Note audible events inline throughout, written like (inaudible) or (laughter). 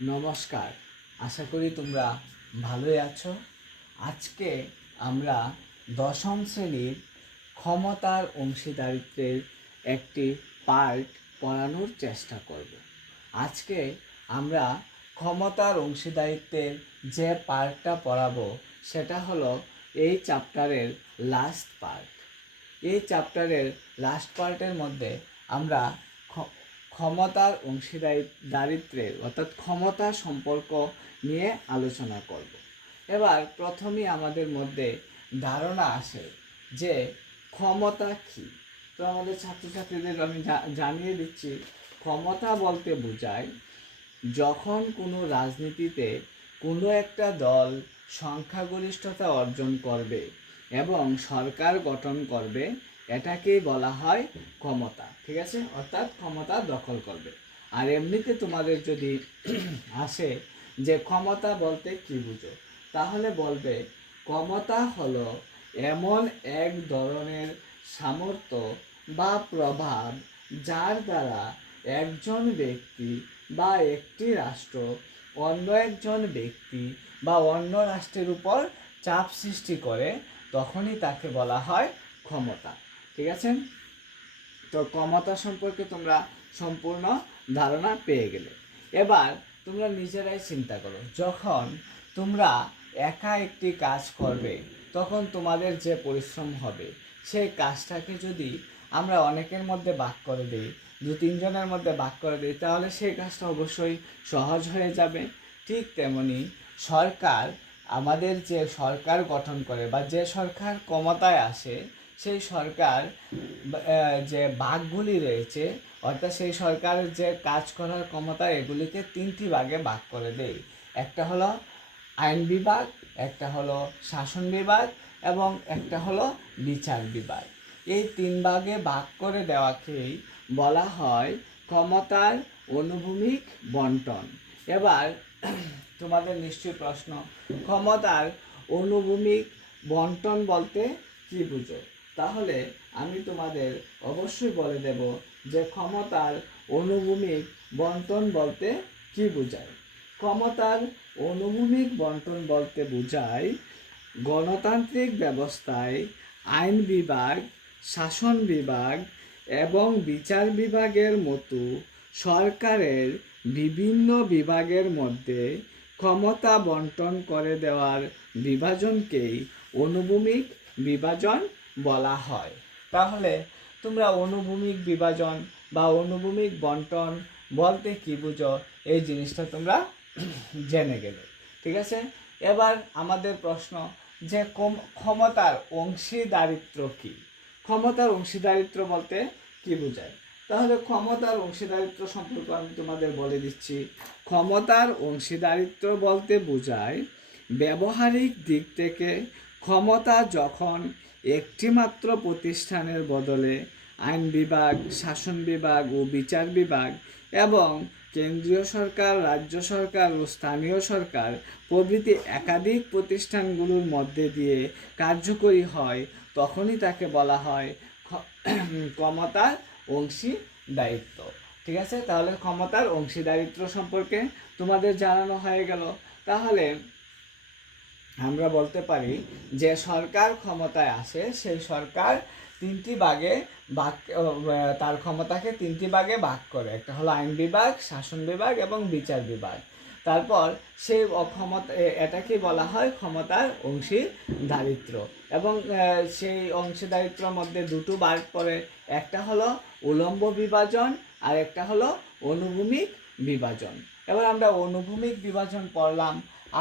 নমস্কার। আশা করি তোমরা ভালোই আছো। আজকে আমরা দশম শ্রেণির ক্ষমতার অংশীদারিত্বের একটি পার্ট পড়ানোর চেষ্টা করব। আজকে আমরা ক্ষমতার অংশীদারিত্বের যে পার্টটা পড়াবো, সেটা হলো এই চ্যাপ্টারের লাস্ট পার্ট এই চ্যাপ্টারের লাস্ট পার্টের মধ্যে আমরা ক্ষমতার অংশীদারি অংশীদারিত্বের অর্থাৎ ক্ষমতা সম্পর্ক নিয়ে আলোচনা করব। এবার প্রথমেই আমাদের মধ্যে ধারণা আসে যে ক্ষমতা কী। তো আমাদের ছাত্রছাত্রীদের আমি জানিয়ে দিচ্ছি, ক্ষমতা বলতে বোঝায় যখন কোনো রাজনীতিতে কোনো একটা দল সংখ্যাগরিষ্ঠতা অর্জন করবে এবং সরকার গঠন করবে এটাকেই বলা হয় ক্ষমতা, ঠিক আছে? অর্থাৎ ক্ষমতা দখল করবে। আর এমনিতে তোমাদের যদি (clears throat) আসে যে ক্ষমতা বলতে কি বুঝো, তাহলে বলবে ক্ষমতা হলো এমন এক ধরনের সামর্থ্য বা প্রভাব যার দ্বারা একজন ব্যক্তি বা একটি রাষ্ট্র অন্য একজন ব্যক্তি বা অন্য রাষ্ট্রের উপর চাপ সৃষ্টি করে, তখনই তাকে বলা হয় ক্ষমতা। ঠিক আছে? তো ক্ষমতা সম্পর্কে তোমরা সম্পূর্ণ ধারণা পেয়ে গেলে। এবার তোমরা নিজেরাই চিন্তা করো, যখন তোমরা একা একটি কাজ করবে, তখন তোমাদের যে পরিশ্রম হবে, সেই কাজটাকে যদি আমরা অনেকের মধ্যে ভাগ করে দিই, দু তিনজনের মধ্যে ভাগ করে দিই, তাহলে সেই কাজটা অবশ্যই সহজ হয়ে যাবে। ঠিক তেমনি সরকার আমাদের যে সরকার গঠন করে বা যে সরকার ক্ষমতায় আসে সেই সরকার যে ভাগগুলি রয়েছে, অর্থাৎ সেই সরকারের যে কাজ করার ক্ষমতা, এগুলিকে তিনটি ভাগে ভাগ করে দেয়। একটা হলো আইন বিভাগ, একটা হলো শাসন বিভাগ, এবং একটা হলো বিচার বিভাগ। এই তিন ভাগে ভাগ করে দেওয়াকেই বলা হয় ক্ষমতার অনুভূমিক বন্টন। এবার, তোমাদের নিশ্চয়ই প্রশ্ন, ক্ষমতার অনুভূমিক বন্টন বলতে কি বুঝো? তাহলে আমি তোমাদের অবশ্যই বলে দেব যে ক্ষমতার অনুভূমিক বন্টন বলতে কি বোঝায়? ক্ষমতার অনুভূমিক বন্টন বলতে বোঝায় গণতান্ত্রিক ব্যবস্থায় আইন বিভাগ, শাসন বিভাগ এবং বিচার বিভাগের মতো সরকারের বিভিন্ন বিভাগের মধ্যে ক্ষমতা বন্টন করে দেওয়ার বিভাজনকেই অনুভূমিক বিভাজন বলা হয়। তাহলে তোমরা অনুভূমিক বিভাজন বা অনুভূমিক বন্টন বলতে কি বুঝো? এই জিনিসটা তোমরা (clears throat) জেনে গেলে। ঠিক আছে? এবার আমাদের প্রশ্ন যে ক্ষমতার অংশীদারিত্ব কি? ক্ষমতার অংশীদারিত্ব বলতে কি বোঝায়? তাহলে ক্ষমতার অংশীদারিত্ব সম্পর্কে আমি তোমাদের বলে দিচ্ছি। ক্ষমতার অংশীদারিত্ব বলতে বোঝায় ব্যবহারিক দিক থেকে ক্ষমতা যখন একটিমাত্র প্রতিষ্ঠানের বদলে আইন বিভাগ, শাসন বিভাগ ও বিচার বিভাগ এবং কেন্দ্রীয় সরকার, রাজ্য সরকার ও স্থানীয় সরকার প্রভৃতি একাধিক প্রতিষ্ঠানগুলোর মধ্যে দিয়ে কার্যকরী হয়, তখনই তাকে বলা হয় ক্ষমতার অংশী দায়িত্ব ঠিক আছে? তাহলে ক্ষমতার অংশীদারিত্ব সম্পর্কে তোমাদের জানানো হয়ে গেল। তাহলে আমরা বলতে পারি যে সরকার ক্ষমতায় আসে, সেই সরকার তিনটি ভাগে ভাগ তার ক্ষমতাকে তিনটি ভাগে ভাগ করে। একটা হলো আইন বিভাগ, শাসন বিভাগ এবং বিচার বিভাগ। তারপর সেই অক্ষমতা এটাকে বলা হয় ক্ষমতার অংশীদারিত্ব এবং সেই অংশীদারিত্বর মধ্যে দুটো ভাগ পড়ে। একটা হলো উলম্ব বিভাজন আর একটা হলো অনুভূমিক বিভাজন। এবার আমরা অনুভূমিক বিভাজন পড়লাম।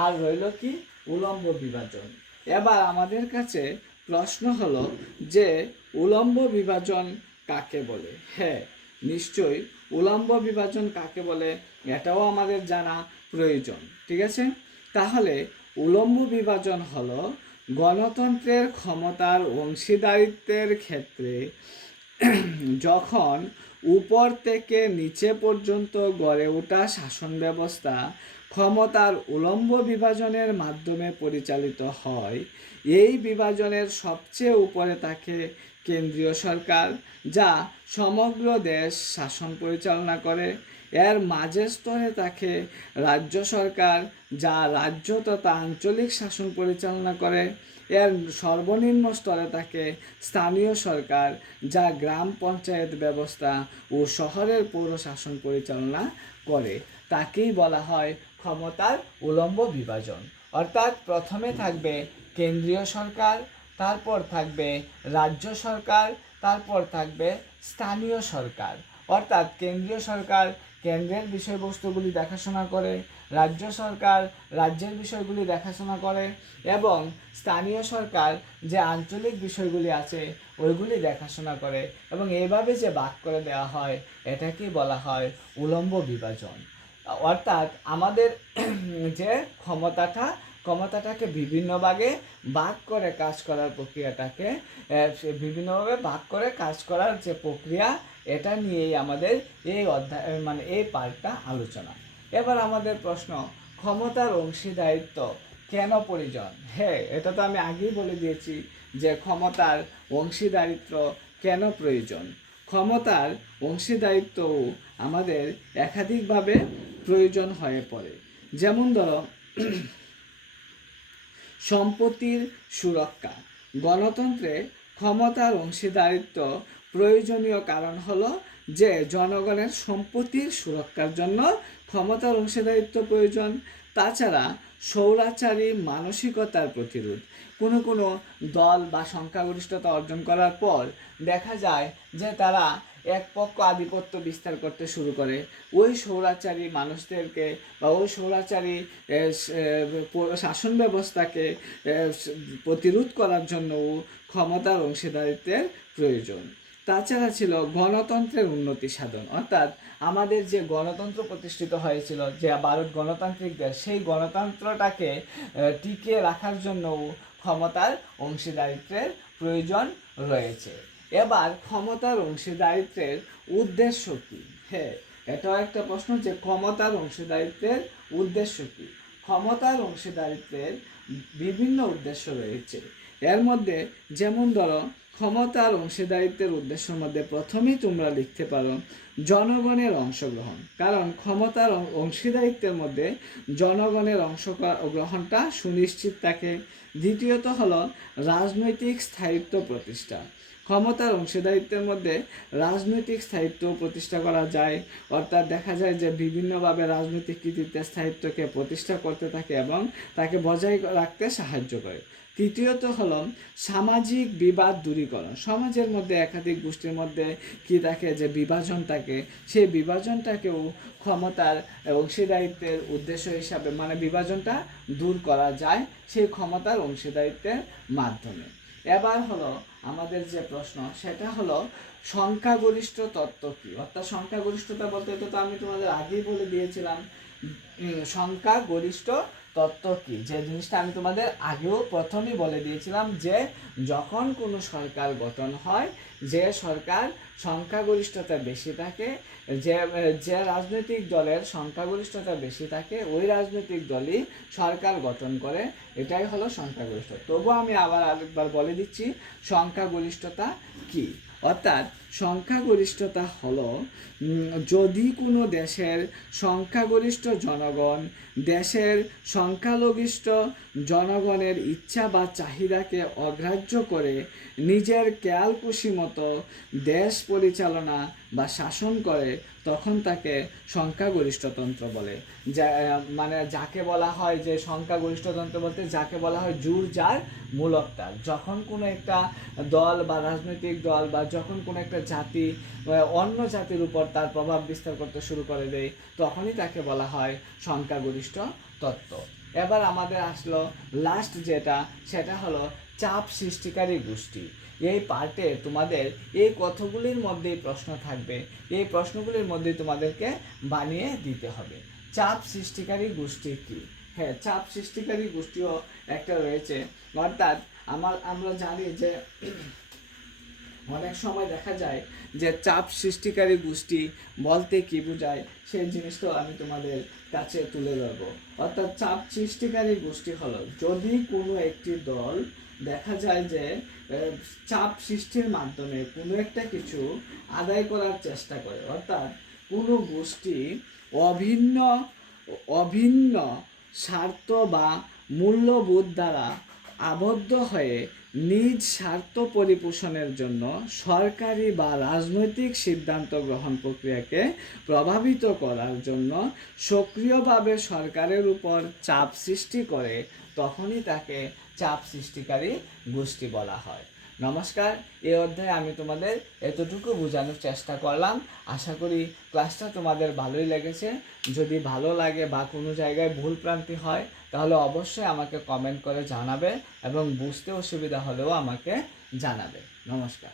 আর রইল কি? উলম্ব বিভাজন। এবার আমাদের কাছে প্রশ্ন হলো যে, উলম্ব বিভাজন কাকে বলে? হ্যাঁ নিশ্চয়ই উলম্ব বিভাজন কাকে বলে? এটাও আমাদের জানা প্রয়োজন, ঠিক আছে? তাহলে উলম্ব বিভাজন হলো গণতন্ত্রের ক্ষমতার অংশীদারিত্বের ক্ষেত্রে (clears throat) যখন উপর থেকে নিচে পর্যন্ত গড়ে ওঠা শাসন ব্যবস্থা ক্ষমতার উলম্ব বিভাজনের মাধ্যমে পরিচালিত হয়। এই বিভাজনের সবচেয়ে উপরে থাকে কেন্দ্রীয় সরকার, যা সমগ্র দেশ শাসন পরিচালনা করে। এর মাঝের স্তরে থাকে রাজ্য সরকার, যা রাজ্য তথা আঞ্চলিক শাসন পরিচালনা করে। এর সর্বনিম্ন স্তরে থাকে স্থানীয় সরকার, যা গ্রাম পঞ্চায়েত ব্যবস্থা ও শহরের পৌর শাসন পরিচালনা করে। তাকেই বলা হয় ক্ষমতার উলম্ব বিভাজন। অর্থাৎ প্রথমে থাকবে কেন্দ্রীয় সরকার, তারপর থাকবে রাজ্য সরকার, তারপর থাকবে স্থানীয় সরকার। অর্থাৎ কেন্দ্রীয় সরকার কেন্দ্রের বিষয়বস্তুগুলি দেখাশোনা করে, রাজ্য সরকার রাজ্যের বিষয়গুলি দেখাশোনা করে এবং স্থানীয় সরকার যে আঞ্চলিক বিষয়গুলি আছে ওইগুলি দেখাশোনা করে এবং এভাবে যে ভাগ করে দেওয়া হয়, এটাকেই বলা হয় উলম্ব বিভাজন। অর্থাৎ আমাদের যে ক্ষমতাটা, ক্ষমতাটাকে বিভিন্ন ভাগে ভাগ করে কাজ করার প্রক্রিয়াটাকে বিভিন্নভাবে ভাগ করে কাজ করার যে প্রক্রিয়া, এটা নিয়েই আমাদের এই অধ্যায় মানে এই পার্টটা আলোচনা। এবার আমাদের প্রশ্ন, ক্ষমতার অংশীদারিত্ব কেন প্রয়োজন? হ্যাঁ এটা তো আমি আগেই বলে দিয়েছি যে ক্ষমতার অংশীদারিত্ব কেন প্রয়োজন? ক্ষমতার অংশীদারিত্বও আমাদের একাধিকভাবে প্রয়োজন হয়ে পড়ে। যেমন ধরো, সম্পত্তির সুরক্ষা। গণতন্ত্রে ক্ষমতার অংশীদারিত্ব প্রয়োজনীয় কারণ হলো যে, জনগণের সম্পত্তির সুরক্ষার জন্য ক্ষমতার অংশীদারিত্ব প্রয়োজন। তাছাড়া সৌরাচারী মানসিকতার প্রতিরোধ। কোনো কোনো দল বা সংখ্যাগরিষ্ঠতা অর্জন করার পর দেখা যায় যে, তারা এক পক্ষ আধিপত্য বিস্তার করতে শুরু করে। ওই সৌরাচারী মানুষদেরকে বা ওই সৌরাচারী শাসন ব্যবস্থাকে প্রতিরোধ করার জন্য ক্ষমতার অংশীদারিত্বের প্রয়োজন। তাছাড়া ছিল গণতন্ত্রের উন্নতি সাধন। অর্থাৎ আমাদের যে গণতন্ত্র প্রতিষ্ঠিত হয়েছিল, যে ভারত গণতান্ত্রিক দেশ, সেই গণতন্ত্রটাকে টিকিয়ে রাখার জন্য ক্ষমতার অংশীদারিত্বের প্রয়োজন রয়েছে। এবার ক্ষমতার অংশীদারিত্বের উদ্দেশ্য কী? হ্যাঁ এটাও একটা প্রশ্ন যে ক্ষমতার অংশীদারিত্বের উদ্দেশ্য কী? ক্ষমতার অংশীদারিত্বের বিভিন্ন উদ্দেশ্য রয়েছে। এর মধ্যে যেমন ধরো, ক্ষমতার অংশীদারিত্বের উদ্দেশ্যের মধ্যে প্রথমেই তোমরা লিখতে পারো জনগণের অংশগ্রহণ। কারণ ক্ষমতার অংশীদারিত্বের মধ্যে জনগণের অংশগ্রহণটা সুনিশ্চিত থাকে। দ্বিতীয়ত হলো রাজনৈতিক স্থায়িত্ব প্রতিষ্ঠা। ক্ষমতার অংশীদারিত্বের মধ্যে রাজনৈতিক স্থায়িত্ব প্রতিষ্ঠা করা যায়। অর্থাৎ দেখা যায় যে বিভিন্নভাবে রাজনৈতিক কৃতিত্বের স্থায়িত্বকে প্রতিষ্ঠা করতে থাকে এবং তাকে বজায় রাখতে সাহায্য করে। তৃতীয়ত হল সামাজিক বিবাদ দূরীকরণ। সমাজের মধ্যে একাধিক গোষ্ঠীর মধ্যে কি থাকে যে বিভাজন থাকে, সেই বিভাজনটাকেও ক্ষমতার অংশীদারিত্বের উদ্দেশ্য হিসাবে মানে বিভাজনটা দূর করা যায় সেই ক্ষমতার অংশীদারিত্বের মাধ্যমে। এবার হলো আমাদের যে প্রশ্ন, সেটা হলো সংখ্যাগরিষ্ঠ তত্ত্ব কি? অর্থাৎ সংখ্যাগরিষ্ঠতা বলতে তো আমি তোমাদের আগেই বলে দিয়েছিলাম। সংখ্যা সংখ্যাগরিষ্ঠ তত্ত্ব কি? যে জিনিসটা আমি তোমাদের আগেও প্রথমেই বলে দিয়েছিলাম যে যখন কোনো সরকার গঠন হয়, যে সরকার সংখ্যাগরিষ্ঠতা বেশি থাকে, যে যে রাজনৈতিক দলের সংখ্যাগরিষ্ঠতা বেশি থাকে, ওই রাজনৈতিক দলই সরকার গঠন করে, এটাই হলো সংখ্যাগরিষ্ঠ তবু আমি আবার আরেকবার বলে দিচ্ছি, সংখ্যাগরিষ্ঠতা কি? অর্থাৎ সংখ্যাগরিষ্ঠতা হলো যদি কোনো দেশের সংখ্যাগরিষ্ঠ জনগণ দেশের সংখ্যালঘিষ্ঠ জনগণের ইচ্ছা বা চাহিদাকে অগ্রাহ্য করে নিজের খেয়ালকুশি মতো দেশ পরিচালনা বা শাসন করে, তখন তাকে সংখ্যাগরিষ্ঠতন্ত্র বলে। যা মানে যাকে বলা হয় যে সংখ্যাগরিষ্ঠতন্ত্র বলতে, যাকে বলা হয় জুর, যার মূলকতার যখন কোনো একটা দল বা রাজনৈতিক দল বা যখন কোনো একটা জাতি অন্য জাতির উপর তার প্রভাব বিস্তার করতে শুরু করে দেয়, তখনই তাকে বলা হয় সংখ্যাগরিষ্ঠ তত্ত্ব। এবার আমাদের আসলো লাস্ট যেটা, সেটা হলো চাপ সৃষ্টিকারী গোষ্ঠী। এই পার্টে তোমাদের এই কথাগুলির মধ্যেই প্রশ্ন থাকবে। এই প্রশ্নগুলির মধ্যে তোমাদেরকে বানিয়ে দিতে হবে। চাপ সৃষ্টিকারী গোষ্ঠী কি? হ্যাঁ চাপ সৃষ্টিকারী গোষ্ঠীও একটা রয়েছে। অর্থাৎ আমার, আমরা জানি যে অনেক সময় দেখা যায় যে চাপ সৃষ্টিকারী গোষ্ঠী বলতে কি বোঝায়, সেই জিনিসটাও আমি তোমাদের কাছে তুলে ধরবো। অর্থাৎ চাপ সৃষ্টিকারী গোষ্ঠী হলো, যদি কোনো একটি দল দেখা যায় যে চাপ সৃষ্টির মাধ্যমে কোনো একটা কিছু আদায় করার চেষ্টা করে, অর্থাৎ কোনো গোষ্ঠী অভিন্ন অভিন্ন স্বার্থ বা মূল্যবোধ দ্বারা আবদ্ধ হয়ে নিজ স্বার্থ পরিপোষণের জন্য সরকারি বা রাজনৈতিক সিদ্ধান্ত গ্রহণ প্রক্রিয়াকে প্রভাবিত করার জন্য সক্রিয়ভাবে সরকারের উপর চাপ সৃষ্টি করে তখনই তাকে চাপ সৃষ্টিকারী গোষ্ঠী বলা হয়। নমস্কার, এই অধ্যায়ে আমি তোমাদের এতটুকু বোঝানোর চেষ্টা করলাম। আশা করি ক্লাসটা তোমাদের ভালোই লেগেছে। যদি ভালো লাগে বা কোনো জায়গায় ভুল প্রান্তি হয়, তাহলে অবশ্যই আমাকে কমেন্ট করে জানাবে এবং বুঝতে অসুবিধা হলেও আমাকে জানাবে। নমস্কার।